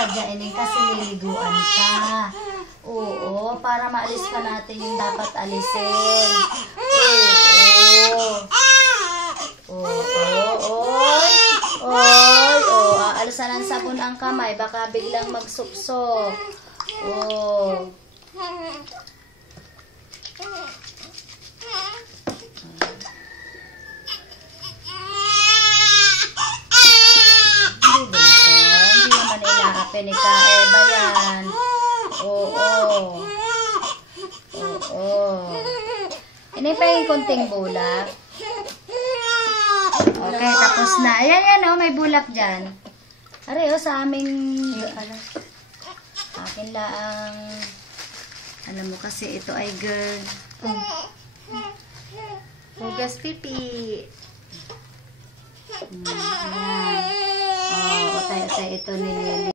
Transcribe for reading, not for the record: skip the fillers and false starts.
sadya ini kasi niliguan ka. Oo, para maalis pa natin yung dapat alisin. Aalisan ng sabon ang kamay, baka biglang magsupsok. Ni Kaeba yan. Ini pa yung konting bulak. Okay, tapos na. Ayan, may bulak dyan. Are, sa aming akin lang. Alam mo kasi ito ay girl. Hugas pipi. Tayo ito nilili.